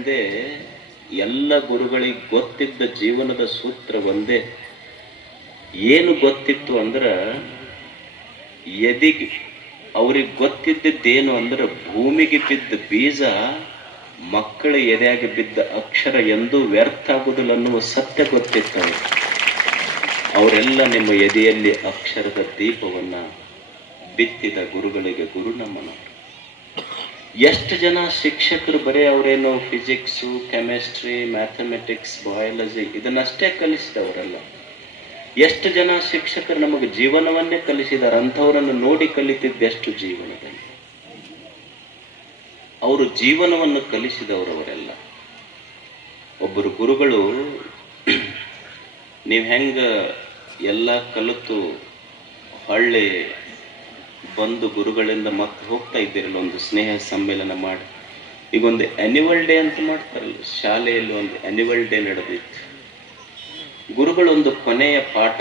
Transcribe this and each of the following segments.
ಒಂದೇ ಎಲ್ಲ ಗುರುಗಳಿಗೆ ಗೊತ್ತಿದ್ದ ಜೀವನದ ಸೂತ್ರ ಒಂದೇ ಏನು ಗೊತ್ತಿತ್ತು ಅಂದ್ರ, ಎದಿಗೆ ಅವ್ರಿಗೆ ಗೊತ್ತಿದ್ದದ್ದೇನು ಅಂದ್ರೆ, ಭೂಮಿಗೆ ಬಿದ್ದ ಬೀಜ ಮಕ್ಕಳ ಎದೆಯಾಗಿ ಬಿದ್ದ ಅಕ್ಷರ ಎಂದು ವ್ಯರ್ಥ ಆಗುದಿಲ್ಲ ಅನ್ನುವ ಸತ್ಯ ಗೊತ್ತಿತ್ತು. ಅವರೆಲ್ಲ ನಿಮ್ಮ ಎದೆಯಲ್ಲಿ ಅಕ್ಷರದ ದೀಪವನ್ನ ಬಿತ್ತಿದ ಗುರುಗಳಿಗೆ ಗುರು ನಮನ ಎಷ್ಟು ಜನ ಶಿಕ್ಷಕರು ಬರೀ ಅವರೇನು ಫಿಸಿಕ್ಸು ಕೆಮಿಸ್ಟ್ರಿ ಮ್ಯಾಥಮೆಟಿಕ್ಸ್ ಬಯಾಲಜಿ ಇದನ್ನಷ್ಟೇ ಕಲಿಸಿದವರಲ್ಲ. ಎಷ್ಟು ಜನ ಶಿಕ್ಷಕರು ನಮಗೆ ಜೀವನವನ್ನೇ ಕಲಿಸಿದ್ದಾರೆ ಅಂಥವರನ್ನು ನೋಡಿ ಕಲಿತಿದ್ದೆಷ್ಟು ಜೀವನದಲ್ಲಿ? ಅವರು ಜೀವನವನ್ನು ಕಲಿಸಿದವರವರೆಲ್ಲ. ಒಬ್ಬರು ಗುರುಗಳು, ನೀವು ಹೆಂಗ ಎಲ್ಲ ಕಲಿತು ಹೊಳ್ಳಿ ಬಂದು ಗುರುಗಳಿಂದ ಮತ್ತೆ ಹೋಗ್ತಾ ಇದ್ದೀರಲ್ಲ ಒಂದು ಸ್ನೇಹ ಸಮ್ಮೇಳನ ಮಾಡಿ. ಈಗ ಒಂದು ಆನ್ಯುವಲ್ ಡೇ ಅಂತ ಮಾಡ್ತಾರಲ್ಲ, ಶಾಲೆಯಲ್ಲಿ ಒಂದು ಆನ್ಯುವಲ್ ಡೇ ನಡೆದಿತ್ತು. ಗುರುಗಳೊಂದು ಕೊನೆಯ ಪಾಠ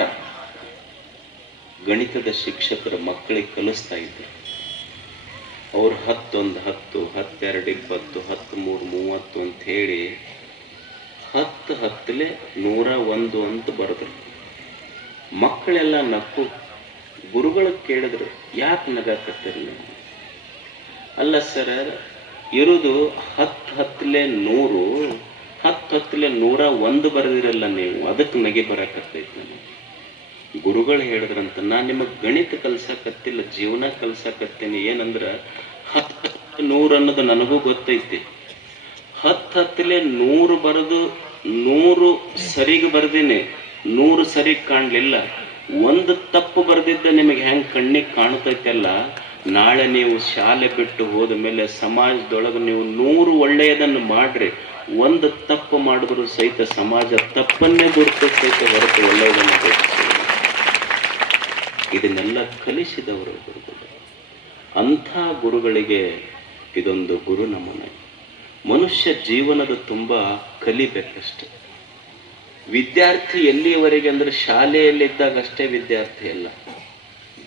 ಗಣಿತದ ಶಿಕ್ಷಕರ ಮಕ್ಕಳಿಗೆ ಕಲಿಸ್ತಾ ಇದ್ರು. ಅವ್ರು ಹತ್ತೊಂದು, ಹತ್ತು, ಹತ್ತೆರಡು, ಇಪ್ಪತ್ತು ಹತ್ತು ಮೂರು ಮೂವತ್ತು ಅಂತ ಹೇಳಿ ಹತ್ತು ಹತ್ತಲೆ ನೂರ ಒಂದು ಅಂತ ಬರೆದ್ರು. ಮಕ್ಕಳೆಲ್ಲ ನಕ್ಕು ಗುರುಗಳು ಕೇಳಿದ್ರು, ಯಾಕೆ ನಗಾಕತ್ತೀರಿ ನೀವು? ಅಲ್ಲ ಸರ್ ಇರುವುದು ಹತ್ತು ಹತ್ತಲೆ ನೂರು, ಹತ್ತು ಹತ್ತಲೆ ನೂರ ಒಂದು ಬರೆದಿರಲ್ಲ ನೀವು ಅದಕ್ಕೆ ನಗೆ ಬರಕತ್ತೈತಿ ನನಗೆ ಗುರುಗಳು ಹೇಳಿದ್ರಂತ, ನಾನು ನಿಮಗೆ ಗಣಿತ ಕಲ್ಸಕತ್ತಿಲ್ಲ, ಜೀವನ ಕಲ್ಸಕತ್ತೀನಿ, ಏನಂದ್ರ ಹತ್ತು ನೂರು ಅನ್ನೋದು ನನಗೂ ಗೊತ್ತೈತಿ. ಹತ್ತು ಹತ್ತಲೆ ನೂರು ಬರೆದು ನೂರು ಸರಿಗೆ ಬರ್ದೀನಿ, ನೂರು ಸರಿಗೆ ಕಾಣಲಿಲ್ಲ. ಒಂದು ತಪ್ಪು ಬರೆದಿದ್ದ ನಿಮಗೆ ಹೆಂಗೆ ಕಣ್ಣಿಗೆ ಕಾಣ್ತೈತಲ್ಲ ನಾಳೆ ನೀವು ಶಾಲೆ ಬಿಟ್ಟು ಹೋದ ಮೇಲೆ ಸಮಾಜದೊಳಗೆ ನೀವು ನೂರು ಒಳ್ಳೆಯದನ್ನು ಮಾಡ್ರಿ. ಒಂದು ತಪ್ಪು ಮಾಡಿದ್ರು ಸಹಿತ ಸಮಾಜ ತಪ್ಪನ್ನೇ ಗುರುತಿಸ್ತೈತೆ ಹೊರತು ಒಳ್ಳೆಯದನ್ನು ಇದನ್ನೆಲ್ಲ ಕಲಿಸಿದವರು ಗುರುಗಳು. ಅಂಥ ಗುರುಗಳಿಗೆ ಇದೊಂದು ಗುರು ನಮನೆ. ಮನುಷ್ಯ ಜೀವನದ ತುಂಬ ಕಲಿಬೇಕಷ್ಟೆ. ವಿದ್ಯಾರ್ಥಿ ಎಲ್ಲಿಯವರೆಗೆ ಅಂದ್ರೆ ಶಾಲೆಯಲ್ಲಿದ್ದಾಗ ಅಷ್ಟೇ ವಿದ್ಯಾರ್ಥಿ ಅಲ್ಲ.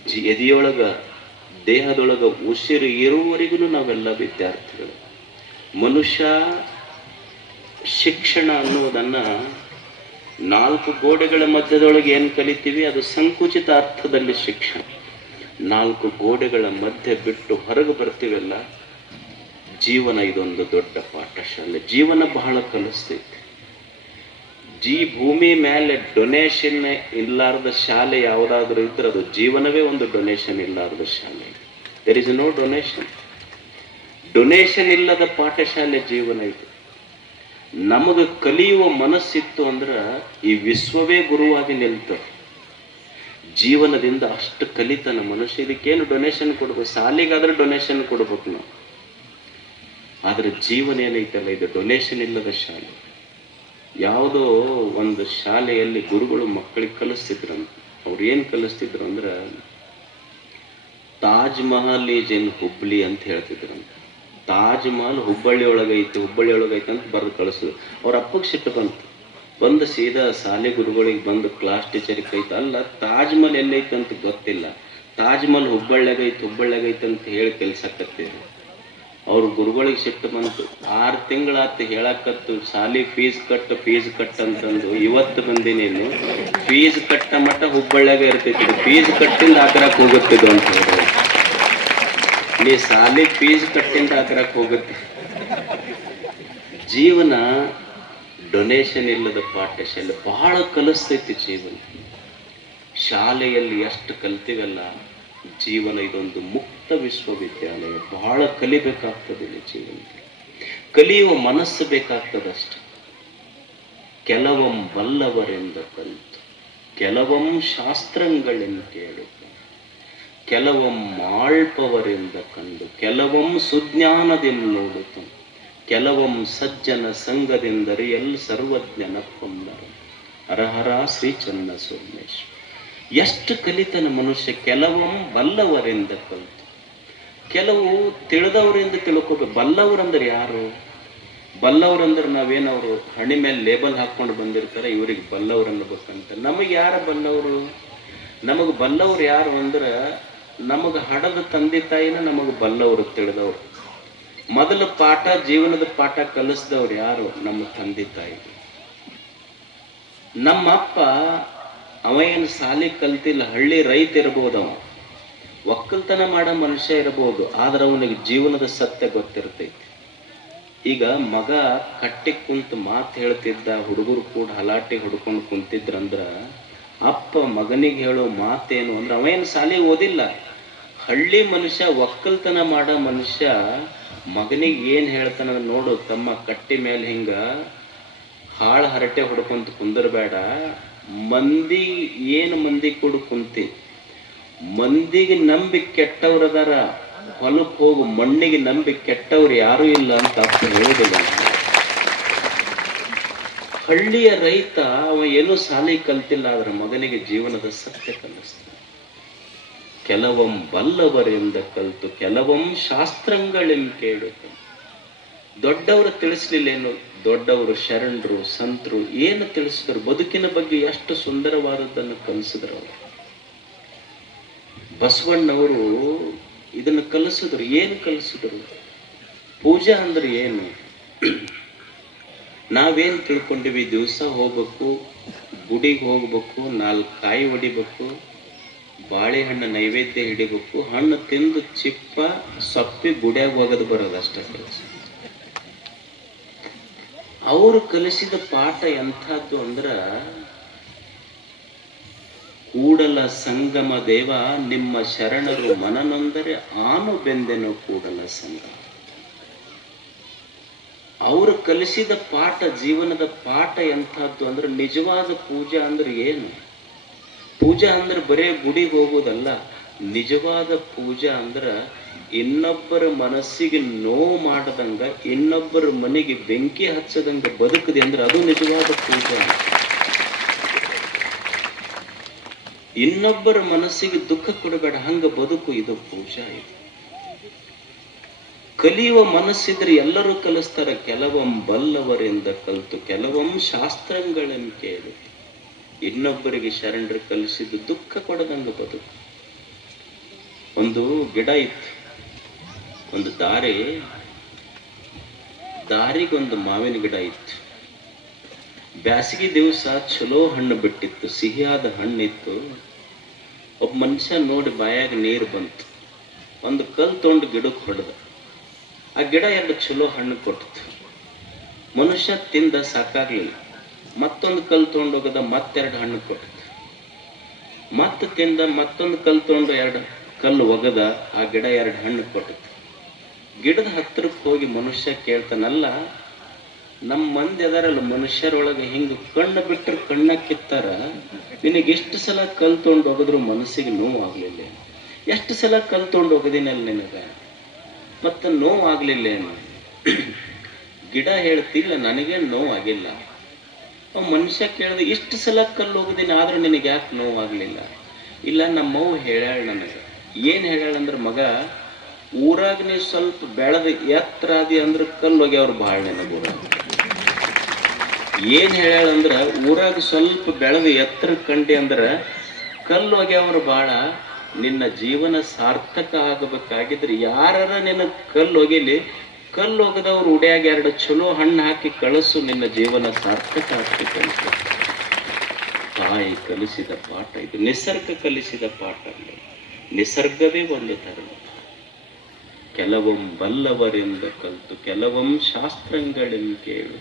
ಜಿ ಎದೆಯೊಳಗ, ದೇಹದೊಳಗ ಉಸಿರು ಇರುವವರೆಗೂ ನಾವೆಲ್ಲ ವಿದ್ಯಾರ್ಥಿಗಳು. ಮನುಷ್ಯ ಶಿಕ್ಷಣ ಅನ್ನುವುದನ್ನ ನಾಲ್ಕು ಗೋಡೆಗಳ ಮಧ್ಯದೊಳಗೆ ಏನು ಕಲಿತೀವಿ? ಅದು ಸಂಕುಚಿತ ಅರ್ಥದಲ್ಲಿ ಶಿಕ್ಷಣ. ನಾಲ್ಕು ಗೋಡೆಗಳ ಮಧ್ಯೆ ಬಿಟ್ಟು ಹೊರಗೆ ಬರ್ತೀವಲ್ಲ? ಜೀವನ ಇದೊಂದು ದೊಡ್ಡ ಪಾಠಶಾಲೆ. ಜೀವನ ಬಹಳ ಕಲಿಸ್ತೈತಿ ಜೀ ಭೂಮಿ ಮೇಲೆ ಡೊನೇಷನ್ ಇಲ್ಲಾರದ ಶಾಲೆ ಯಾವುದಾದ್ರೂ ಇದ್ರೆ ಅದು ಜೀವನವೇ ಒಂದು ಡೊನೇಷನ್ ಇಲ್ಲಾರದ ಶಾಲೆ. There is no donation donation ಇಲ್ಲದ ಪಾಠಶಾಲೆ ಜೀವನ ಇದು. ನಮಗೆ ಕಲಿಯುವ ಮನಸ್ಸಿತ್ತು ಅಂದ್ರೆ ಈ ವಿಶ್ವವೇ ಗುರುವಾಗಿ ನಿಲ್ತ. ಜೀವನದಿಂದ ಅಷ್ಟು ಕಲಿತಾನ ಮನುಷ್ಯ ಇದಕ್ಕೇನು ಡೊನೇಷನ್ ಕೊಡ್ಬೇಕು? ಶಾಲೆಗಾದ್ರೆ ಡೊನೇಷನ್ ಕೊಡ್ಬೇಕು ನಾವು. ಆದ್ರೆ ಜೀವನ ಏನೈತಲ್ಲ ಇದು? ಡೊನೇಷನ್ ಇಲ್ಲದ ಶಾಲೆ. ಯಾವುದೋ ಒಂದು ಶಾಲೆಯಲ್ಲಿ ಗುರುಗಳು ಮಕ್ಕಳಿಗೆ ಕಲಿಸ್ತಿದ್ರಂತ ಅವ್ರು ಏನು ಕಲಿಸ್ತಿದ್ರು ಅಂದ್ರೆ, ತಾಜ್ ಮಹಲ್ ಈಸ್ ಇನ್ ಹುಬ್ಳಿ ಅಂತ ಹೇಳ್ತಿದ್ರಂತ ತಾಜ್ ಮಹಲ್ ಹುಬ್ಬಳ್ಳಿ ಒಳಗೈತಿ ಹುಬ್ಬಳ್ಳಿ ಒಳಗೈತಿ ಅಂತ ಬರೆದು ಕಳಿಸಿದ್ರು ಅವ್ರ ಅಪ್ಪಕ್ಕೆ ಸಿಟ್ಟು ಬಂತು. ಬಂದು ಸೀದಾ ಶಾಲೆ ಗುರುಗಳಿಗೆ ಬಂದು ಕ್ಲಾಸ್ ಟೀಚರಿಗೆ ಕೈತು, ಅಲ್ಲ, ತಾಜ್ ಮಹಲ್ ಎಲ್ಲೈತೆ ಅಂತ ಗೊತ್ತಿಲ್ಲ. ತಾಜ್ ಮಹಲ್ ಹುಬ್ಬಳ್ಳಿಯಾಗೈತಿ ಹುಬ್ಬಳ್ಳಿಯಾಗೈತಿ ಅಂತ ಹೇಳಿ ಕಲ್ಸಕತ್ತೀವಿ ಅವ್ರ ಗುರುಗಳಿಗೆ ಸಿಟ್ಟು ಬಂತು. ಆರು ತಿಂಗಳಾತು ಹೇಳಕತ್ತು, ಶಾಲಿ ಫೀಸ್ ಕಟ್ಟು ಫೀಸ್ ಕಟ್ ಅಂತಂದು ಇವತ್ತು ಬಂದಿ ನೀನು ಫೀಸ್ ಕಟ್ಟ ಮಟ್ಟ ಹುಬ್ಬಳ್ಳಿಯಾಗ ಇರ್ತೈತಿ ಫೀಸ್ ಕಟ್ಟಿಂದ ಹಾಕರಕ್ಕೆ ಹೋಗುತ್ತಿದ್ದು ಅಂತ ಹೇಳಿದ್ರು. ನೀ ಶಾಲಿ ಫೀಸ್ ಕಟ್ಟಿಂದ ಹಾಕರಕ್ಕೆ ಹೋಗುತ್ತೆ. ಜೀವನ ಡೊನೇಷನ್ ಇಲ್ಲದ ಪಾಠಶಾಲೆ ಬಹಳ ಕಲಿಸ್ತೈತಿ ಜೀವನ. ಶಾಲೆಯಲ್ಲಿ ಎಷ್ಟು ಕಲ್ತೀವಲ್ಲ ಜೀವನ ಇದೊಂದು ಮುಕ್ತ ವಿಶ್ವವಿದ್ಯಾಲಯ. ಬಹಳ ಕಲಿಬೇಕಾಗ್ತದೆ ಇಲ್ಲಿ ಜೀವನಕ್ಕೆ. ಕಲಿಯುವ ಮನಸ್ಸು ಬೇಕಾಗ್ತದಷ್ಟೆ. ಕೆಲವಂ ಬಲ್ಲವರೆಂದ ಕಲಿತು ಕೆಲವಂ ಶಾಸ್ತ್ರಗಳೆಂದು ಕೇಳು. ಕೆಲವಂ ಮಾಳ್ಪವರೆಂದ ಕಂಡು. ಕೆಲವಂ ಸುಜ್ಞಾನದಿಂದ ನೋಡುತ್ತ ಕೆಲವಂ ಸಜ್ಜನ ಸಂಘದಿಂದರೆ ಎಲ್ ಸರ್ವಜ್ಞನ ಕೊಂದರು. ಹರಹರ ಶ್ರೀ ಚನ್ನ ಸೋಮೇಶ್ವರ ಎಷ್ಟು ಕಲಿತನ ಮನುಷ್ಯ ಕೆಲವೊಮ್ಮೆ ಬಲ್ಲವರಿಂದ ಕಲಿತು. ಕೆಲವು ತಿಳಿದವರಿಂದ ತಿಳ್ಕೊಬೇಕು. ಬಲ್ಲವರಂದ್ರೆ ಯಾರು? ಬಲ್ಲವರಂದ್ರೆ ನಾವೇನವರು ಹಣಿ ಮೇಲೆ ಲೇಬಲ್ ಹಾಕೊಂಡು ಬಂದಿರ್ತಾರೆ, ಇವ್ರಿಗೆ ಬಲ್ಲವ್ರು ಅನ್ನಬೇಕಂತ. ನಮಗೆ ಯಾರು ಬಲ್ಲವರು? ನಮಗೆ ಬಲ್ಲವ್ರು ಯಾರು ಅಂದ್ರೆ ನಮಗೆ ಹಡದ ತಂದೆ ತಾಯಿನ ನಮಗೆ ಬಲ್ಲವರು ತಿಳಿದವ್ರು. ಮೊದಲ ಪಾಠ, ಜೀವನದ ಪಾಠ ಕಲಿಸಿದವ್ರು ಯಾರು? ನಮ್ಮ ತಂದೆ ತಾಯಿ. ನಮ್ಮ ಅಪ್ಪ ಅವ ಏನು ಸಾಲಿ ಕಲ್ತಿಲ್ಲ, ಹಳ್ಳಿ ರೈತ ಇರ್ಬೋದು ಅವ ಒಕ್ಕಲ್ತನ ಮಾಡೋ ಮನುಷ್ಯ ಇರ್ಬೋದು, ಆದ್ರೆ ಅವನಿಗೆ ಜೀವನದ ಸತ್ಯ ಗೊತ್ತಿರ್ತೈತಿ. ಈಗ ಮಗ ಕಟ್ಟಿ ಕುಂತ ಮಾತು ಹೇಳ್ತಿದ್ದ, ಹುಡುಗರು ಕೂಡ ಹಲಾಟಿ ಹುಡ್ಕೊಂಡು ಕುಂತಿದ್ರಂದ್ರ, ಅಪ್ಪ ಮಗನಿಗೆ ಹೇಳೋ ಮಾತೇನು ಅಂದ್ರೆ ಅವೇನು ಸಾಲಿ ಓದಿಲ್ಲ. ಹಳ್ಳಿ ಮನುಷ್ಯ, ಒಕ್ಕಲ್ತನ ಮಾಡೋ ಮನುಷ್ಯ, ಮಗನಿಗೆ ಏನು ಹೇಳ್ತಾನ ನೋಡು, ತಮ್ಮ ಕಟ್ಟಿ ಮೇಲೆ ಹಿಂಗ, ಹಾಳು ಹರಟೆ ಹೊಡ್ಕೊಂತ ಕುಂದರ್ಬೇಡ. ಮಂದಿ ಏನು ಮಂದಿ ಕೊಡು ಕುಂತಿ? ಮಂದಿಗೆ ನಂಬಿ ಕೆಟ್ಟವ್ರದಾರ. ಹೊಲಕ್ಕೆ ಹೋಗು ಮಣ್ಣಿಗೆ ನಂಬಿ ಕೆಟ್ಟವ್ರು ಯಾರು ಇಲ್ಲ ಅಂತ ಅಪ್ಪ ಹೇಳಿದ ಹಳ್ಳಿಯ ರೈತ, ಅವ ಏನೂ ಸಾಲಿ ಕಲ್ತಿಲ್ಲ ಅದರ ಮಗನಿಗೆ ಜೀವನದ ಸತ್ಯ ಕಲಿಸ್ತಾನೆ. ಕೆಲವಂ ಬಲ್ಲವರಿಂದ ಕಲ್ತು, ಕೆಲವಂ ಶಾಸ್ತ್ರಗಳಿಂದ ಕೇಳುತ್ತ ದೊಡ್ಡವರು ತಿಳಿಸ್ಲಿಲ್ಲೇನು ದೊಡ್ಡವರು, ಶರಣರು, ಸಂತರು ಏನು ತಿಳಿಸಿದ್ರು? ಬದುಕಿನ ಬಗ್ಗೆ ಎಷ್ಟು ಸುಂದರವಾದದ್ದನ್ನು ಕಲಿಸಿದ್ರು ಅವರು. ಬಸವಣ್ಣವರು ಇದನ್ನು ಕಲಿಸಿದ್ರು. ಏನು ಕಲಿಸಿದ್ರು? ಪೂಜಾ ಅಂದ್ರೆ ಏನು? ನಾವೇನು ತಿಳ್ಕೊಂಡಿವಿ? ದಿವಸ ಹೋಗ್ಬೇಕು, ಗುಡಿಗೆ ಹೋಗ್ಬೇಕು, ನಾಲ್ಕು ಕಾಯಿ ಹೊಡಿಬೇಕು, ಬಾಳೆಹಣ್ಣು ನೈವೇದ್ಯ ಹಿಡಿಬೇಕು, ಹಣ್ಣು ತಿಂದು ಚಿಪ್ಪ ಸಪ್ಪಿ ಗುಡಿಯಾಗ ಹೋಗೋದು ಬರೋದು ಅಷ್ಟೇ. ಕೆಲಸ ಅವರು ಕಲಿಸಿದ ಪಾಠ ಎಂಥದ್ದು ಅಂದ್ರ, ಕೂಡಲ ಸಂಗಮ ದೇವ, ನಿಮ್ಮ ಶರಣರು ಮನನೊಂದರೆ ಆನು ಬೆಂದೆನೋ ಕೂಡಲ ಸಂಗಮ. ಅವರು ಕಲಿಸಿದ ಪಾಠ, ಜೀವನದ ಪಾಠ ಎಂಥದ್ದು ಅಂದ್ರೆ ನಿಜವಾದ ಪೂಜೆ ಅಂದ್ರೆ ಏನು? ಪೂಜಾ ಅಂದ್ರೆ ಬರೇ ಗುಡಿಗೆ ಹೋಗೋದಲ್ಲ, ನಿಜವಾದ ಪೂಜಾ ಅಂದ್ರ ಇನ್ನೊಬ್ಬರ ಮನಸ್ಸಿಗೆ ನೋವು ಮಾಡದಂಗ, ಇನ್ನೊಬ್ಬರ ಮನೆಗೆ ಬೆಂಕಿ ಹಚ್ಚದಂಗ ಬದುಕದೆ ಅಂದ್ರೆ ಅದು ನಿಜವಾದ ಪೂಜೆ. ಇನ್ನೊಬ್ಬರ ಮನಸ್ಸಿಗೆ ದುಃಖ ಕೊಡಬೇಡ, ಹಂಗ ಬದುಕು, ಇದು ಪೂಜಾ ಇದು. ಕಲಿಯುವ ಮನಸ್ಸಿದ್ರೆ ಎಲ್ಲರೂ ಕಲಿಸ್ತಾರ, ಕೆಲವೊಂ ಬಲ್ಲವರಿಂದ ಕಲಿತು, ಕೆಲವೊಂ ಶಾಸ್ತ್ರಗಳನ್ನು ಕೇಳಿ. ಇನ್ನೊಬ್ಬರಿಗೆ ಶರಣರು ಕಲಿಸಿದ್ದು ದುಃಖ ಕೊಡದಂಗ ಬದುಕು. ಒಂದು ಗಿಡ ಇತ್ತು. ಒಂದು ದಾರಿ, ದಾರಿಗೊಂದು ಮಾವಿನ ಗಿಡ ಇತ್ತು. ಬ್ಯಾಸಗಿ ದಿವಸ ಚಲೋ ಹಣ್ಣು ಬಿಟ್ಟಿತ್ತು, ಸಿಹಿಯಾದ ಹಣ್ಣಿತ್ತು. ಒಬ್ಬ ಮನುಷ್ಯ ನೋಡಿ ಬಾಯಾಗ ನೀರು ಬಂತು. ಒಂದು ಕಲ್ ತೊಂಡು ಗಿಡಕ್ಕೆ ಹೊಡೆದ. ಆ ಗಿಡ ಎರಡು ಚಲೋ ಹಣ್ಣು ಕೊಟ್ಟಿತ್ತು. ಮನುಷ್ಯ ತಿಂದ ಸಾಕಾಗ್ಲಿಲ್ಲ. ಮತ್ತೊಂದು ಕಲ್ ತೊಗೊಂಡು ಹೋಗದ, ಮತ್ತೆರಡು ಹಣ್ಣು ಕೊಟ್ಟಿತ್ತು. ಮತ್ತೆ ತಿಂದ ಮತ್ತೊಂದು ಕಲ್ ತೊಗೊಂಡು ಎರಡು ಕಲ್ಲು ಒಗದ, ಆ ಗಿಡ ಎರಡು ಹಣ್ಣು ಕೊಟ್ಟಿತ್ತು. ಗಿಡದ ಹತ್ತಿರಕ್ಕೆ ಹೋಗಿ ಮನುಷ್ಯ ಕೇಳ್ತಾನಲ್ಲ ನಮ್ಮ ಮಂದಿ ಅದಾರಲ್ಲ, ಮನುಷ್ಯರೊಳಗೆ ಹಿಂಗೆ ಕಣ್ಣು ಬಿಟ್ಟರೆ ಕಣ್ಣ ಕಿತ್ತಾರ, ನಿನಗೆ ಎಷ್ಟು ಸಲ ಕಲ್ ತೊಗೊಂಡು ಹೋಗಿದ್ರು ಮನಸ್ಸಿಗೆ ನೋವು ಆಗ್ಲಿಲ್ಲ ಎಷ್ಟು ಸಲ ಕಲ್ ತೊಗೊಂಡು ನಿನಗೆ? ಮತ್ತು ನೋವು ಆಗ್ಲಿಲ್ಲ ಏನು? ಗಿಡ ಹೇಳ್ತಿಲ್ಲ, ನನಗೆ ನೋವು ಆಗಿಲ್ಲ ಅವ ಮನುಷ್ಯ ಕೇಳಿದ, ಇಷ್ಟು ಸಲ ಕಲ್ಲು ಹೋಗಿದ್ದೀನಿ ಆದ್ರೆ ನಿನಗೆ ಯಾಕೆ ನೋವಾಗಲಿಲ್ಲ. ಇಲ್ಲ, ನಮ್ಮವ್ವ ಹೇಳ್ಯಾಳ ನನಗೆ. ಏನು ಹೇಳ್ಯಾಳಂದ್ರೆ ಮಗ ಊರಾಗ ನೀ ಸ್ವಲ್ಪ ಬೆಳೆದ ಎತ್ತರ ಆದಿ ಅಂದ್ರೆ ಕಲ್ಲು ಅವ್ರ ಭಾಳ ನನಗೆ ಊರಾಗ ಏನ್ ಹೇಳ್ಯಾಳ ಅಂದ್ರ ಊರಾಗ ಸ್ವಲ್ಪ ಬೆಳೆದ ಎತ್ತರ ಕಂಡಿ ಅಂದ್ರ ಕಲ್ಲು ಅವ್ರ ಬಾಳ ನಿನ್ನ ಜೀವನ ಸಾರ್ಥಕ ಆಗಬೇಕಾಗಿದ್ರೆ ಯಾರ ನಿನ್ನ ಕಲ್ಲು ಒಗಿಲಿ ಕಲ್ಲು ಒಗದವ್ರು ಉಡ್ಯಾಗ ಎರಡು ಚಲೋ ಹಣ್ಣು ಹಾಕಿ ಕಳಿಸು ನಿನ್ನ ಜೀವನ ಸಾರ್ಥಕ ಆಗ್ತೈತೆ ತಾಯಿ ಕಲಿಸಿದ ಪಾಠ ಇದು. ನಿಸರ್ಗ ಕಲಿಸಿದ ಪಾಠ ಅಲ್ಲ ನಿಸರ್ಗವೇ ಒಂದು ಧರ್ಮ. ಕೆಲವೊಂ ಬಲ್ಲವರಿಂದ ಕಲಿತು, ಕೆಲವೊಂ ಶಾಸ್ತ್ರಗಳನ್ನು ಕೇಳು,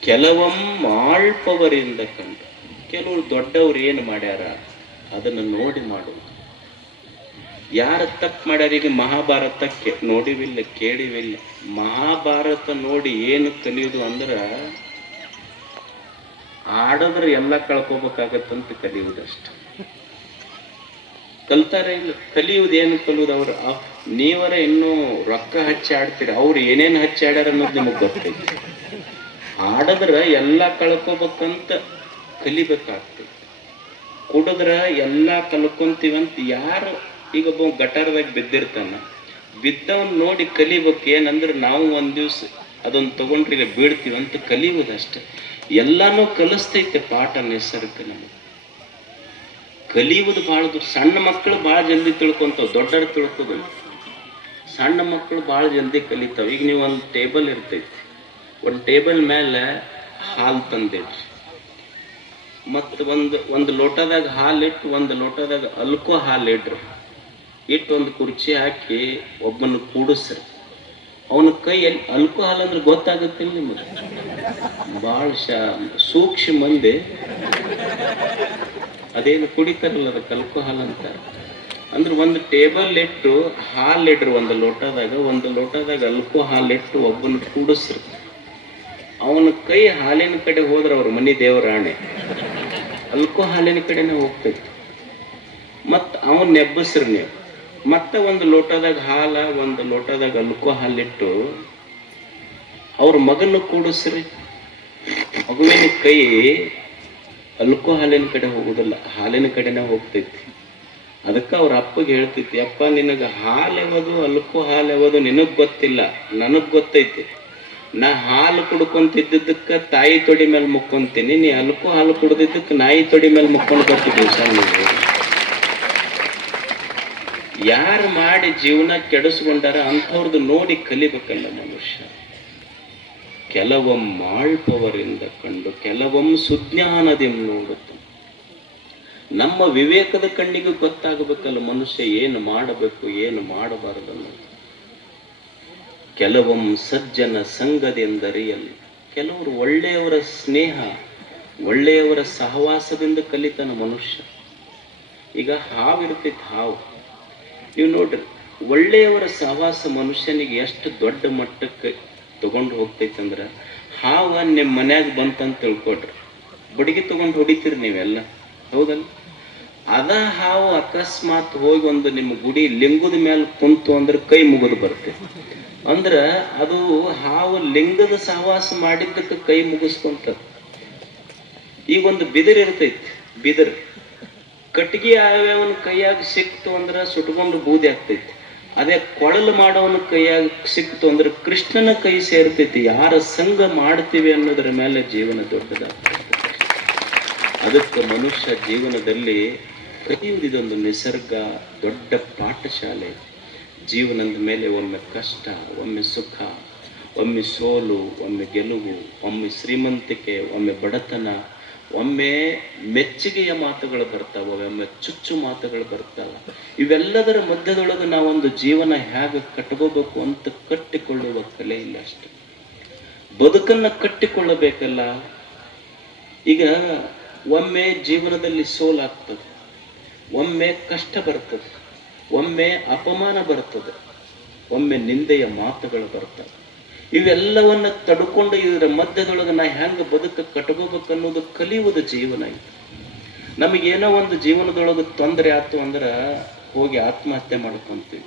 ಕೆಲವೊಂ ಆಳ್ಪವರಿಂದ ಕಂಡು. ಕೆಲವರು ದೊಡ್ಡವ್ರು ಏನು ಮಾಡ್ಯಾರ? ಅದನ್ನು ನೋಡಿ ಮಾಡುವುದು. ಯಾರ ತಪ್ಪು ಮಾಡ್ಯಾರ? ಈಗ ಮಹಾಭಾರತ ನೋಡಿವಿಲ್ಲ, ಕೇಳಿವಿಲ್ಲ. ಮಹಾಭಾರತ ನೋಡಿ ಏನು ಕಲಿಯೋದು ಅಂದ್ರೆ, ಆಡಿದ್ರೆ ಎಲ್ಲ ಕಳ್ಕೋಬೇಕಾಗತ್ತಂತ ಕಲಿಯುವುದಷ್ಟೆ. ಕಲ್ತಾರೆ ಇಲ್ಲ? ಕಲಿಯುವುದು ಏನು ಕಲಿಯುವುದು ಅವ್ರು ನೀವರ ಇನ್ನೂ ರೊಕ್ಕ ಹಚ್ಚಿ ಆಡ್ತೀರಿ, ಅವ್ರು ಏನೇನು ಹಚ್ಚಿ ಆಡ್ಯಾರ ಅನ್ನೋದು ನಿಮಗೆ ಗೊತ್ತೈತಿ. ಆಡದ್ರ ಎಲ್ಲ ಕಳ್ಕೊಬೇಕಂತ ಕಲಿಬೇಕಾಗ್ತೈತಿ. ಕುಡಿದ್ರ ಎಲ್ಲ ಕಲ್ಕೊಂತೀವಂತ ಯಾರು, ಈಗ ಒಬ್ಬ ಗಟಾರದಾಗ ಬಿದ್ದಿರ್ತಾನ, ಬಿದ್ದವನ್ ನೋಡಿ ಕಲಿಬೇಕು ಏನಂದ್ರೆ ನಾವು ಒಂದ್ ದಿವ್ಸ ಅದನ್ನ ತಗೊಂಡ್ರೆ ಈಗ ಬೀಳ್ತೀವಿ ಅಂತ ಕಲಿಯುವುದಷ್ಟೆ ಎಲ್ಲಾನು ಕಲಿಸ್ತೈತೆ ಪಾಠ ನಿಸರ್ಗ ನಮಗೆ. ಕಲಿಯುವುದು ಭಾಳ ಸಣ್ಣ ಮಕ್ಕಳು ಭಾಳ ಜಲ್ದಿ ತಿಳ್ಕೊಂತಾವ, ದೊಡ್ಡರು ತಿಳ್ಕೋದಿಲ್ಲ ಸಣ್ಣ ಮಕ್ಕಳು ಭಾಳ ಜಲ್ದಿ ಕಲಿತಾವ. ಈಗ ನೀವು ಒಂದು ಟೇಬಲ್ ಇರ್ತೈತಿ. ಒಂದು ಟೇಬಲ್ ಮೇಲೆ ಹಾಲು ತಂದಿಡ್ರಿ. ಮತ್ತು ಒಂದು ಒಂದು ಲೋಟದಾಗ ಹಾಲು ಇಟ್ಟು ಒಂದು ಲೋಟದಾಗ ಅಲ್ಕೋ ಹಾಲು ಇಡ್ರಿ. ಇಟ್ಟು ಒಂದು ಕುರ್ಚಿ ಹಾಕಿ ಒಬ್ಬನ ಕೂಡಿಸ್ರಿ. ಅವನ ಕೈಯಲ್ಲಿ ಅಲ್ಕೋ ಹಾಲು ಅಂದ್ರೆ ಗೊತ್ತಾಗುತ್ತಿಲ್ಲ ನಿಮಗೆ. ಭಾಳ ಸೂಕ್ಷ್ಮ ಮಂದಿ ಅದೇನು ಕುಡಿತಾರಲ್ಲ ಅದಕ್ಕೆ ಅಲ್ಕೋ ಹಾಲು ಅಂತಾರೆ. ಅಂದ್ರೆ ಒಂದು ಟೇಬಲ್ ಇಟ್ಟು ಹಾಲು ಇಡ್ರಿ, ಒಂದು ಲೋಟದಾಗ ಒಂದು ಲೋಟದಾಗ ಅಲ್ಕೋ ಹಾಲು ಇಟ್ಟು ಒಬ್ಬನ ಕೂಡಿಸ್ರಿ. ಅವನ ಕೈ ಹಾಲಿನ ಕಡೆ ಹೋದ್ರೆ ಅವ್ರ ಮನೆ ದೇವರ ಆಣೆ ಅಲ್ಕೋ ಹಾಲಿನ ಕಡೆನೇ ಹೋಗ್ತೈತಿ. ಮತ್ತು ಅವನ್ ನೆಬ್ಬಸ್ರಿ ನೀವು. ಮತ್ತೆ ಒಂದು ಲೋಟದಾಗ ಹಾಲ, ಒಂದು ಲೋಟದಾಗ ಅಲ್ಕೋ ಹಾಲಿಟ್ಟು ಅವ್ರ ಮಗನ ಕೂಡಿಸ್ರಿ. ಮಗುವಿನ ಕೈ ಅಲ್ಕೋ ಹಾಲಿನ ಕಡೆ ಹೋಗುದಿಲ್ಲ, ಹಾಲಿನ ಕಡೆನೇ ಹೋಗ್ತೈತಿ. ಅದಕ್ಕೆ ಅವ್ರ ಅಪ್ಪಗೆ ಹೇಳ್ತೈತಿ ಅಪ್ಪ, ನಿನಗೆ ಹಾಲು ಯಾವುದು, ಅಲ್ಕೋ ಹಾಲು ಯಾವುದು ನಿನಗ್ ಗೊತ್ತಿಲ್ಲ, ನನಗೆ ಗೊತ್ತೈತಿ. ನಾ ಹಾಲು ಕುಡ್ಕೊಂತಿದ್ದಕ್ಕ ತಾಯಿ ತೊಡಿ ಮೇಲೆ ಮುಕ್ಕೊಂತೀನಿ, ನೀ ಅಲ್ಕೋ ಹಾಲು ಕುಡ್ದಿದ್ದಕ್ಕೆ ನಾಯಿ ತೊಡಿ ಮೇಲೆ ಮುಕ್ಕೊಂಡು ಬರ್ತಿದ್ವಿ ಸಣ್ಣ ಯಾರು ಮಾಡಿ ಜೀವನ ಕೆಡಿಸ್ಕೊಂಡಾರ ಅಂಥವ್ರದ್ದು ನೋಡಿ ಕಲಿಬೇಕಲ್ಲ ಮನುಷ್ಯ. ಕೆಲವೊಮ್ಮೆ ಮಾಳ್ಪವರಿಂದ ಕಂಡು, ಕೆಲವೊಮ್ಮೆ ಸುಜ್ಞಾನದಿಂದ ನೋಡುತ್ತ. ನಮ್ಮ ವಿವೇಕದ ಕಣ್ಣಿಗೂ ಗೊತ್ತಾಗಬೇಕಲ್ಲ ಮನುಷ್ಯ ಏನು ಮಾಡಬೇಕು, ಏನು ಮಾಡಬಾರದನ್ನು ಕೆಲವೊಮ್ ಸಜ್ಜನ ಸಂಘದಿಂದರಿಯಲ್ಲ ಕೆಲವರು ಒಳ್ಳೆಯವರ ಸ್ನೇಹ, ಒಳ್ಳೆಯವರ ಸಹವಾಸದಿಂದ ಕಲಿತಾನ ಮನುಷ್ಯ. ಈಗ ಹಾವು ಇರ್ತೈತಿ, ಹಾವು. ನೀವು ನೋಡ್ರಿ, ಒಳ್ಳೆಯವರ ಸಹವಾಸ ಮನುಷ್ಯನಿಗೆ ಎಷ್ಟು ದೊಡ್ಡ ಮಟ್ಟಕ್ಕೆ ತಗೊಂಡು ಹೋಗ್ತೈತೆ ಅಂದ್ರೆ ಹಾವ ನಿಮ್ಮ ಮನ್ಯಾಗ ಬಂತಂತ ತಿಳ್ಕೊಡ್ರಿ ಬಡಿಗೆ ತಗೊಂಡು ಹೊಡಿತೀರಿ ನೀವೆಲ್ಲ. ಹೌದಲ್ಲ? ಅದ ಹಾವು ಅಕಸ್ಮಾತ್ ಹೋಗಿ ಒಂದು ನಿಮ್ಮ ಗುಡಿ ಲಿಂಗದ ಮೇಲೆ ಕುಂತು ಅಂದ್ರೆ ಕೈ ಮುಗಿದು ಬರುತ್ತೆ. ಅಂದ್ರ ಅದು ಹಾವು ಲಿಂಗದ ಸಹವಾಸ ಮಾಡಿದ್ದಕ್ಕೆ ಕೈ ಮುಗಿಸ್ಕೊಂತ. ಈಗ ಒಂದು ಬಿದಿರ್ ಇರ್ತೈತಿ, ಬಿದಿರ್. ಕಟ್ಟಿಗೆ ಯಾವ್ಯಾವನ ಕೈಯಾಗ ಸಿಕ್ತು ಅಂದ್ರೆ ಸುಟ್ಕೊಂಡು ಬೂದಿ ಆಗ್ತೈತಿ. ಅದೇ ಕೊಳಲು ಮಾಡೋವನ ಕೈಯಾಗ ಸಿಕ್ತು ಅಂದ್ರೆ ಕೃಷ್ಣನ ಕೈ ಸೇರ್ತೈತಿ. ಯಾರ ಸಂಘ ಮಾಡ್ತೀವಿ ಅನ್ನೋದ್ರ ಮೇಲೆ ಜೀವನ ದೊಡ್ಡದಾಗ್ತೈತಿ. ಅದಕ್ಕೆ ಮನುಷ್ಯ ಜೀವನದಲ್ಲಿ ಕಲಿಯುವುದಿದೊಂದು ನಿಸರ್ಗ ದೊಡ್ಡ ಪಾಠಶಾಲೆ. ಜೀವನದ ಮೇಲೆ ಒಮ್ಮೆ ಕಷ್ಟ, ಒಮ್ಮೆ ಸುಖ, ಒಮ್ಮೆ ಸೋಲು, ಒಮ್ಮೆ ಗೆಲುವು, ಒಮ್ಮೆ ಶ್ರೀಮಂತಿಕೆ, ಒಮ್ಮೆ ಬಡತನ, ಒಮ್ಮೆ ಮೆಚ್ಚುಗೆಯ ಮಾತುಗಳು ಬರ್ತಾವೆ, ಒಮ್ಮೆ ಚುಚ್ಚು ಮಾತುಗಳು ಬರ್ತಾವೆ. ಇವೆಲ್ಲದರ ಮಧ್ಯದೊಳಗೆ ನಾವೊಂದು ಜೀವನ ಹೇಗೆ ಕಟ್ಕೋಬೇಕು ಅಂತ ಕಟ್ಟಿಕೊಳ್ಳುವ ಕಲೆ ಇಲ್ಲ ಅಷ್ಟೆ. ಬದುಕನ್ನ ಕಟ್ಟಿಕೊಳ್ಳಬೇಕಲ್ಲ. ಈಗ ಒಮ್ಮೆ ಜೀವನದಲ್ಲಿ ಸೋಲಾಗ್ತದೆ. ಒಮ್ಮೆ ಕಷ್ಟ ಬರ್ತದೆ, ಒಮ್ಮೆ ಅಪಮಾನ ಬರ್ತದೆ, ಒಮ್ಮೆ ನಿಂದೆಯ ಮಾತುಗಳು ಬರ್ತವೆ. ಇವೆಲ್ಲವನ್ನ ತಡ್ಕೊಂಡು ಇದರ ಮಧ್ಯದೊಳಗೆ ನಾ ಹೆಂಗ ಬದುಕ ಕಟ್ಕೋಬೇಕು ಅನ್ನೋದು ಕಲಿಯುವುದು ಜೀವನ ಇದು. ನಮಗೇನೋ ಒಂದು ಜೀವನದೊಳಗೆ ತೊಂದರೆ ಆಯ್ತು ಅಂದ್ರೆ ಹೋಗಿ ಆತ್ಮಹತ್ಯೆ ಮಾಡ್ಕೊಂತೀವಿ.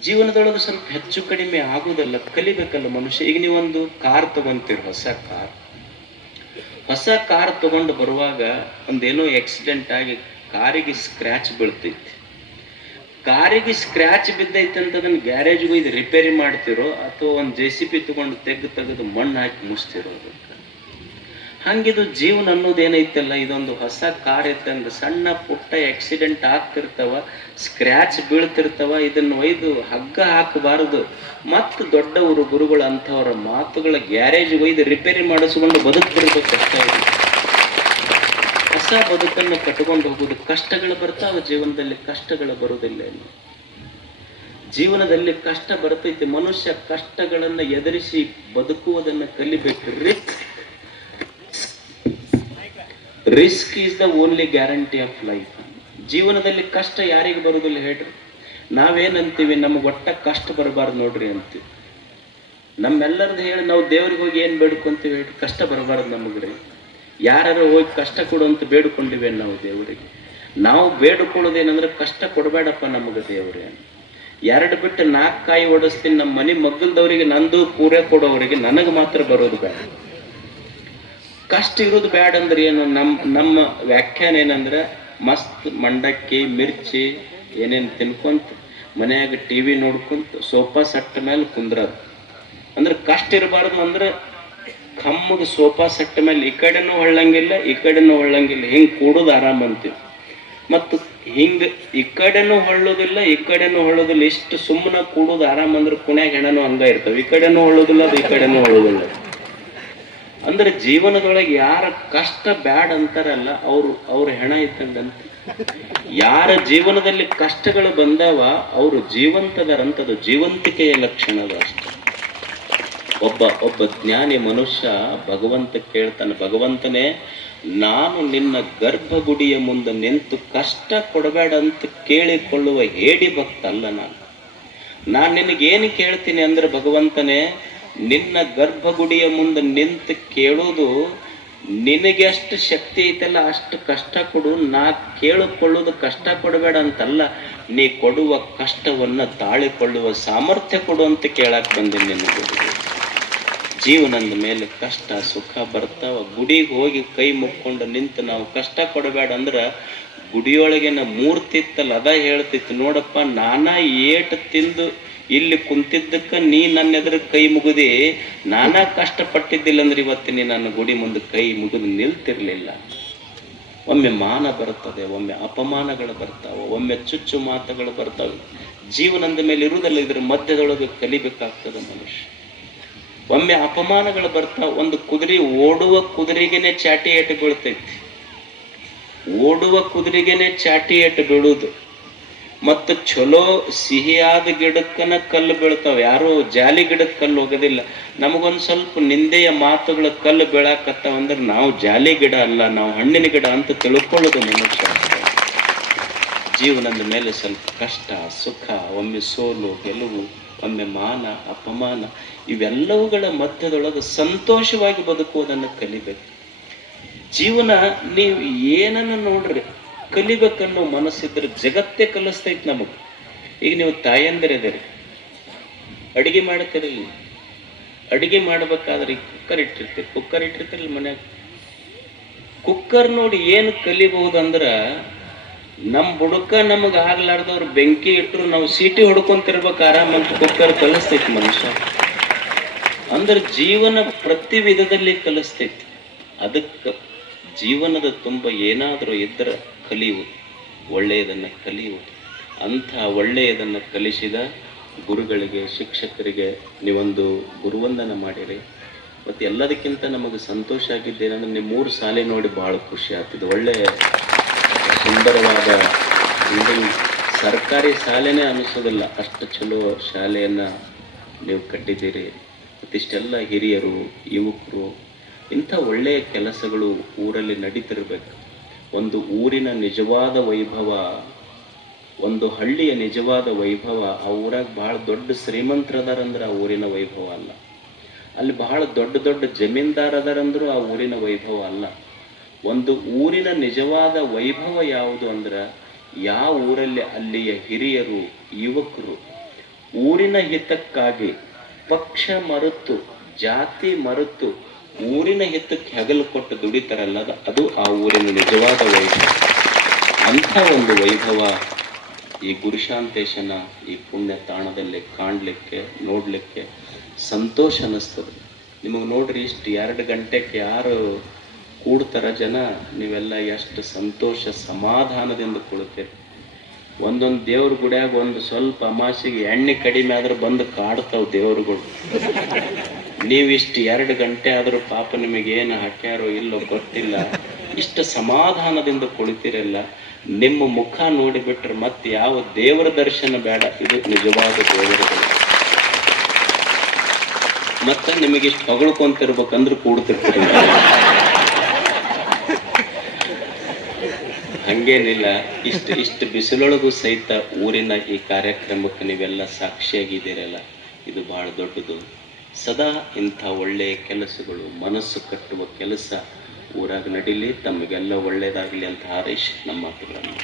ಜೀವನದೊಳಗೆ ಸ್ವಲ್ಪ ಹೆಚ್ಚು ಕಡಿಮೆ ಆಗುವುದಲ್ಲ, ಕಲಿಬೇಕಲ್ಲ ಮನುಷ್ಯ. ಈಗ ನೀವೊಂದು ಕಾರ್ ತಗೊಂತೀರಿ, ಹೊಸ ಕಾರ್. ಹೊಸ ಕಾರ್ ತಗೊಂಡು ಬರುವಾಗ ಒಂದೇನೋ ಆಕ್ಸಿಡೆಂಟ್ ಆಗಿ ಕಾರಿಗೆ ಸ್ಕ್ರ್ಯಾಚ್ ಬೀಳ್ತೈತಿ. ಕಾರಿಗೆ ಸ್ಕ್ರ್ಯಾಚ್ ಬಿದ್ದೈತೆ ಅಂತ ಅದನ್ನ ಗ್ಯಾರೇಜ್ಗೆ ಇದು ರಿಪೇರಿ ಮಾಡ್ತಿರೋ ಅಥವಾ ಒಂದು ಜೆ ಸಿ ಪಿ ತಗೊಂಡು ತೆಗೆದು ತೆಗೆದು ಮಣ್ಣು ಹಾಕಿ ಮುಚ್ತಿರೋ ಅದಕ್ಕೆ ಹಂಗಿದು ಜೀವನ ಅನ್ನೋದೇನೈತಲ್ಲ, ಇದೊಂದು ಹೊಸ ಕಾರ್ ಇದ್ದಂಗೆ ಸಣ್ಣ ಪುಟ್ಟ ಆಕ್ಸಿಡೆಂಟ್ ಆಗ್ತಿರ್ತಾವ ಸ್ಕ್ರ್ಯಾಚ್ ಬೀಳ್ತಿರ್ತಾವ, ಇದನ್ನ ಒಯ್ದು ಹಗ್ಗ ಹಾಕಬಾರದು. ಮತ್ತು ದೊಡ್ಡವರು ಗುರುಗಳು ಅಂಥವ್ರ ಮಾತುಗಳ ಗ್ಯಾರೇಜ್ ಒಯ್ದು ರಿಪೇರಿ ಮಾಡಿಸ್ಕೊಂಡು ಬದುಕ್ತಿರ್ಬೇಕು ಕಷ್ಟ. ಹೊಸ ಬದುಕನ್ನು ಕಟ್ಕೊಂಡು ಹೋಗುದು ಕಷ್ಟಗಳು ಬರ್ತಾವ, ಜೀವನದಲ್ಲಿ ಕಷ್ಟಗಳು ಬರುವುದಿಲ್ಲ ಜೀವನದಲ್ಲಿ ಕಷ್ಟ ಬರ್ತೈತಿ, ಮನುಷ್ಯ ಕಷ್ಟಗಳನ್ನ ಎದುರಿಸಿ ಬದುಕುವುದನ್ನ ಕಲಿಬೇಕು risk risk is the only guarantee of life ಜೀವನದಲ್ಲಿ ಕಷ್ಟ ಯಾರಿಗೆ ಬರುವುದಿಲ್ಲ ಹೇಳ್ರಿ? ನಾವೇನಂತೀವಿ? ನಮ್ಗೆ ಒಟ್ಟ ಕಷ್ಟ ಬರಬಾರ್ದು ನೋಡ್ರಿ ಅಂತೀವಿ. ನಮ್ಮೆಲ್ಲರದ್ದು ಹೇಳಿ ನಾವು ದೇವ್ರಿಗೆ ಹೋಗಿ ಏನು ಬೇಡ್ಕೊಂತೀವಿ ಹೇಳಿ ಕಷ್ಟ ಬರಬಾರ್ದು ನಮಗ್ರಿ ಯಾರು ಹೋಗಿ ಕಷ್ಟ ಕೊಡು ಅಂತ ಬೇಡ್ಕೊಂಡಿವೆ ನಾವು ದೇವರಿಗೆ. ನಾವು ಬೇಡ್ಕೊಳ್ಳೋದೇನಂದ್ರೆ ಕಷ್ಟ ಕೊಡಬೇಡಪ್ಪ ನಮಗೆ ದೇವ್ರೆ ಎರಡು ಬಿಟ್ಟು ನಾಲ್ಕು ಕಾಯಿ ಓಡಿಸ್ತೀನಿ ನಮ್ಮ ಮನೆ ಮಗ್ಗಲ್ದವರಿಗೆ ನಂದು ಪೂರೈ ಕೊಡೋವರಿಗೆ ನನಗೆ ಮಾತ್ರ ಬರೋದು ಬೇಡ. ಕಷ್ಟ ಇರೋದು ಬ್ಯಾಡ್ ಅಂದ್ರೆ ಏನು? ನಮ್ಮ ನಮ್ಮ ವ್ಯಾಖ್ಯಾನ ಏನಂದ್ರೆ ಮಸ್ತ್ ಮಂಡಕ್ಕಿ, ಮಿರ್ಚಿ ಏನೇನು ತಿನ್ಕೊಂತ ಮನ್ಯಾಗ ಟಿ ವಿ ನೋಡ್ಕೊಂತ ಸೋಫಾ ಸೆಟ್ ಮೇಲೆ ಕುಂದ್ರದು. ಅಂದ್ರೆ ಕಷ್ಟ ಇರಬಾರ್ದು ಅಂದ್ರೆ ಕಮ್ಮಗ ಸೋಫಾ ಸೆಟ್ ಮೇಲೆ ಈ ಕಡೆನೂ ಹೊಳ್ಳಂಗಿಲ್ಲ, ಈ ಕಡೆನೂ ಹೊಳ್ಳಂಗಿಲ್ಲ. ಹಿಂಗೆ ಕೂಡೋದು ಆರಾಮ್ ಅಂತೀವಿ. ಮತ್ತು ಹಿಂಗೆ ಈ ಕಡೆನೂ ಹೊಳ್ಳೋದಿಲ್ಲ, ಈ ಕಡೆನೂ ಹೊಳ್ಳೋದಿಲ್ಲ. ಇಷ್ಟು ಸುಮ್ಮನೆ ಕೂಡೋದು ಆರಾಮ್ ಅಂದ್ರೆ ಕುಣ್ಯಾಗ ಹೆಣನು ಹಂಗ ಇರ್ತವೆ. ಈ ಕಡೆನೂ ಹೊಳ್ಳೋದಿಲ್ಲ, ಅದು ಈ ಕಡೆನೂ ಹೊಳ್ಳೋದಿಲ್ಲ. ಅಂದ್ರೆ ಜೀವನದೊಳಗೆ ಯಾರ ಕಷ್ಟ ಬ್ಯಾಡ್ ಅಂತಾರಲ್ಲ, ಅವ್ರು ಅವ್ರ ಹೆಣ ಇದ್ದಂಗಂತ. ಯಾರ ಜೀವನದಲ್ಲಿ ಕಷ್ಟಗಳು ಬಂದಾವ, ಅವರು ಜೀವಂತದರಂಥದ್ದು ಜೀವಂತಿಕೆಯ ಲಕ್ಷಣದ ಅಷ್ಟೆ. ಒಬ್ಬ ಒಬ್ಬ ಜ್ಞಾನಿ ಮನುಷ್ಯ ಭಗವಂತ ಕೇಳ್ತಾನೆ, ಭಗವಂತನೇ, ನಾನು ನಿನ್ನ ಗರ್ಭಗುಡಿಯ ಮುಂದೆ ನಿಂತು ಕಷ್ಟ ಕೊಡಬೇಡ ಅಂತ ಕೇಳಿಕೊಳ್ಳುವ ಹೇಡಿ ಭಕ್ತ ಅಲ್ಲ ನಾನು. ನಾನು ನಿನಗೇನು ಕೇಳ್ತೀನಿ ಅಂದ್ರೆ ಭಗವಂತನೇ ನಿನ್ನ ಗರ್ಭಗುಡಿಯ ಮುಂದೆ ನಿಂತು ಕೇಳೋದು ನಿನಗೆ ಅಷ್ಟು ಶಕ್ತಿ ಐತಲ್ಲ, ಅಷ್ಟು ಕಷ್ಟ ಕೊಡು. ನಾ ಕೇಳಿಕೊಳ್ಳೋದು ಕಷ್ಟ ಕೊಡಬೇಡ ಅಂತಲ್ಲ, ನೀ ಕೊಡುವ ಕಷ್ಟವನ್ನು ತಾಳಿಕೊಳ್ಳುವ ಸಾಮರ್ಥ್ಯ ಕೊಡು ಅಂತ ಕೇಳಕ್ಕೆ ಬಂದೆ ನಿನಗೆ ಜೀವನದ ಮೇಲೆ ಕಷ್ಟ, ಸುಖ ಬರ್ತಾವ. ಗುಡಿಗೆ ಹೋಗಿ ಕೈ ಮುಕ್ಕೊಂಡು ನಿಂತು ನಾವು ಕಷ್ಟ ಕೊಡಬೇಡ ಅಂದ್ರೆ ಗುಡಿಯೊಳಗಿನ ಮೂರ್ತಿ ಇತ್ತಲ್ಲ, ಅದ ಹೇಳ್ತಿತ್ತು, ನೋಡಪ್ಪ, ನಾನಾ ಏಟು ತಿಂದು ಇಲ್ಲಿ ಕುಂತಿದ್ದಕ್ಕ ನೀ ನನ್ನ ಎದುರು ಕೈ ಮುಗಿದಿ, ನಾನಾ ಕಷ್ಟಪಟ್ಟಿದ್ದಿಲ್ಲ ಅಂದ್ರೆ ಇವತ್ತು ನೀ ನನ್ನ ಗುಡಿ ಮುಂದೆ ಕೈ ಮುಗಿದು ನಿಲ್ತಿರ್ಲಿಲ್ಲ. ಒಮ್ಮೆ ಮಾನ ಬರ್ತದೆ ಒಮ್ಮೆ ಅಪಮಾನಗಳು ಬರ್ತಾವೆ, ಒಮ್ಮೆ ಚುಚ್ಚು ಮಾತುಗಳು ಬರ್ತಾವೆ. ಜೀವನದ ಮೇಲೆ ಇರುವುದಲ್ಲ, ಇದ್ರ ಮಧ್ಯದೊಳಗೆ ಕಲಿಬೇಕಾಗ್ತದೆ ಮನುಷ್ಯ. ಒಮ್ಮೆ ಅಪಮಾನಗಳು ಬರ್ತಾವ ಒಂದು ಕುದುರೆ ಓಡುವ ಕುದುರೆಗೇನೆ ಚಾಟಿ ಏಟು ಬೀಳ್ತೈತಿ. ಓಡುವ ಕುದುರೆಗೇನೆ ಚಾಟಿ ಏಟು ಬೀಳುವುದು. ಮತ್ತು ಚಲೋ ಸಿಹಿಯಾದ ಗಿಡಕ್ಕನ ಕಲ್ಲು ಬೀಳ್ತಾವೆ. ಯಾರೋ ಜಾಲಿ ಗಿಡಕ್ಕೆ ಕಲ್ಲು ಹೋಗೋದಿಲ್ಲ. ನಮಗೊಂದು ಸ್ವಲ್ಪ ನಿಂದೆಯ ಮಾತುಗಳ ಕಲ್ಲು ಬೀಳಾಕತ್ತಾವಂದ್ರೆ ನಾವು ಜಾಲಿ ಗಿಡ ಅಲ್ಲ, ನಾವು ಹಣ್ಣಿನ ಗಿಡ ಅಂತ ತಿಳ್ಕೊಳ್ಳೋದು ಮನುಷ್ಯ. ಜೀವನದ ಮೇಲೆ ಸ್ವಲ್ಪ ಕಷ್ಟ, ಸುಖ, ಒಮ್ಮೆ ಸೋಲು, ಗೆಲುವು, ಒಮ್ಮೆ ಮಾನ, ಅಪಮಾನ, ಇವೆಲ್ಲವುಗಳ ಮಧ್ಯದೊಳಗೆ ಸಂತೋಷವಾಗಿ ಬದುಕುವುದನ್ನು ಕಲಿಬೇಕು. ಜೀವನ ನೀವು ಏನನ್ನು ನೋಡ್ರಿ? ಕಲಿಬೇಕನ್ನೋ ಮನಸ್ಸಿದ್ರೆ ಜಗತ್ತೇ ಕಲಿಸ್ತೈತೆ ನಮಗೆ. ಈಗ ನೀವು ತಾಯಂದಿರಿದ್ದೀರಿ. ಅಡಿಗೆ ಮಾಡ್ತಿರಲಿಲ್ಲ ಅಡಿಗೆ ಮಾಡ್ಬೇಕಾದ್ರೆ ಕುಕ್ಕರ್ ಇಟ್ಟಿರ್ತೀರಿ. ಕುಕ್ಕರ್ ಇಟ್ಟಿರ್ತೀರಲ್ಲ ಮನ್ಯಾಗ. ಕುಕ್ಕರ್ ನೋಡಿ ಏನು ಕಲಿಬಹುದಂದ್ರ ನಮ್ಮ ಬುಡಕ ನಮಗೆ ಆಗ್ಲಾರ್ದವ್ರು ಬೆಂಕಿ ಇಟ್ಟರು ನಾವು ಸೀಟಿ ಹೊಡ್ಕೊಂತಿರ್ಬೇಕು ಆರಾಮಂತ ಕುಕ್ಕರ್ ಕಲಿಸ್ತೈತಿ ಮನುಷ್ಯ. ಅಂದ್ರೆ ಜೀವನ ಪ್ರತಿ ವಿಧದಲ್ಲಿ ಕಲಿಸ್ತೈತಿ. ಅದಕ್ಕೆ ಜೀವನದ ತುಂಬ ಏನಾದರೂ ಇದ್ದರೆ ಕಲಿಯುವುದು, ಒಳ್ಳೆಯದನ್ನು ಕಲಿಯುವುದು. ಅಂಥ ಒಳ್ಳೆಯದನ್ನು ಕಲಿಸಿದ ಗುರುಗಳಿಗೆ, ಶಿಕ್ಷಕರಿಗೆ ನೀವೊಂದು ಗುರುವಂದನ ಮಾಡಿರಿ. ಮತ್ತು ಎಲ್ಲದಕ್ಕಿಂತ ನಮಗೆ ಸಂತೋಷ ಆಗಿದ್ದೇನೆಂದ್ರೆ ನಿಮ್ಮ ಮೂರು ಸಾಲೆ ನೋಡಿ ಭಾಳ ಖುಷಿ ಆಗ್ತಿದೆ. ಒಳ್ಳೆಯ ಸುಂದರವಾದ ಸರ್ಕಾರಿ ಶಾಲೆನೇ ಅನಿಸೋದಿಲ್ಲ. ಅಷ್ಟು ಚಲೋ ಶಾಲೆಯನ್ನು ನೀವು ಕಟ್ಟಿದ್ದೀರಿ. ಮತ್ತಿಷ್ಟೆಲ್ಲ ಹಿರಿಯರು, ಯುವಕರು ಇಂಥ ಒಳ್ಳೆಯ ಕೆಲಸಗಳು ಊರಲ್ಲಿ ನಡೀತಿರ್ಬೇಕು. ಒಂದು ಊರಿನ ನಿಜವಾದ ವೈಭವ, ಒಂದು ಹಳ್ಳಿಯ ನಿಜವಾದ ವೈಭವ, ಆ ಊರಾಗ ಭಾಳ ದೊಡ್ಡ ಶ್ರೀಮಂತರದಾರಂದ್ರೆ ಆ ಊರಿನ ವೈಭವ ಅಲ್ಲ. ಅಲ್ಲಿ ಬಹಳ ದೊಡ್ಡ ದೊಡ್ಡ ಜಮೀನ್ದಾರ್ ಅದಾರಂದ್ರೂ ಆ ಊರಿನ ವೈಭವ ಅಲ್ಲ. ಒಂದು ಊರಿನ ನಿಜವಾದ ವೈಭವ ಯಾವುದು ಅಂದ್ರೆ, ಯಾವ ಊರಲ್ಲಿ ಅಲ್ಲಿಯ ಹಿರಿಯರು, ಯುವಕರು ಊರಿನ ಹಿತಕ್ಕಾಗಿ ಪಕ್ಷ ಮರೆತು, ಜಾತಿ ಮರೆತು ಊರಿನ ಹಿತಕ್ಕೆ ಹೆಗಲು ಕೊಟ್ಟು ದುಡಿತಾರಲ್ಲ ಅದು- ಆ ಊರಿನ ನಿಜವಾದ ವೈಭವ. ಅಂಥ ಒಂದು ವೈಭವ ಈ ಗುರುಶಾಂತೇಶನ ಈ ಪುಣ್ಯ ತಾಣದಲ್ಲಿ ಕಾಣಲಿಕ್ಕೆ, ನೋಡಲಿಕ್ಕೆ ಸಂತೋಷ ಅನ್ನಿಸ್ತದೆ. ನಿಮಗೆ ನೋಡ್ರಿ ಇಷ್ಟು ಎರಡು ಗಂಟೆಗೆ ಯಾರು ಕೂಡ್ತಾರ ಜನ, ನೀವೆಲ್ಲ ಎಷ್ಟು ಸಂತೋಷ ಸಮಾಧಾನದಿಂದ ಕುಳಿತೀರಿ. ಒಂದೊಂದು ದೇವ್ರ ಗುಡಿಯಾಗ ಒಂದು ಸ್ವಲ್ಪ ಅಮಾಸಿಗೆ ಎಣ್ಣೆ ಕಡಿಮೆ ಆದ್ರೆ ಬಂದು ಕಾಡ್ತಾವ ದೇವ್ರುಗಳು. ನೀವಿಷ್ಟು ಎರಡು ಗಂಟೆ ಆದರೂ ಪಾಪ ನಿಮಗೆ ಏನು ಹಾಕ್ಯಾರೋ ಇಲ್ಲೋ ಗೊತ್ತಿಲ್ಲ. ಇಷ್ಟು ಸಮಾಧಾನದಿಂದ ಕುಳಿತಿರಲ್ಲ. ನಿಮ್ಮ ಮುಖ ನೋಡಿಬಿಟ್ರೆ ಮತ್ತೆ ಯಾವ ದೇವರ ದರ್ಶನ ಬೇಡ. ಇದು ನಿಜವಾದ ದೇವರ ಮತ್ತೆ ನಿಮಗೆ ಇಷ್ಟು ಹೊಗಳ್ಕೊಂತಿರ್ಬೇಕಂದ್ರೆ ಕೂಡ್ತಿರ್ತೀರಿ ಹಂಗೇನಿಲ್ಲ. ಇಷ್ಟು ಇಷ್ಟು ಬಿಸಿಲೊಳಗೂ ಸಹಿತ ಊರಿನ ಈ ಕಾರ್ಯಕ್ರಮಕ್ಕೆ ನೀವೆಲ್ಲ ಸಾಕ್ಷಿಯಾಗಿದ್ದೀರಲ್ಲ. ಇದು ಬಹಳ ದೊಡ್ಡದು. ಸದಾ ಇಂಥ ಒಳ್ಳೆಯ ಕೆಲಸಗಳು, ಮನಸ್ಸು ಕಟ್ಟುವ ಕೆಲಸ ಊರಾಗ ನಡೀಲಿ, ತಮಗೆಲ್ಲ ಒಳ್ಳೆಯದಾಗಲಿ ಅಂತ ಹಾರೈಸಿ ನಮ್ಮ ಮಾತುಗಳನ್ನು.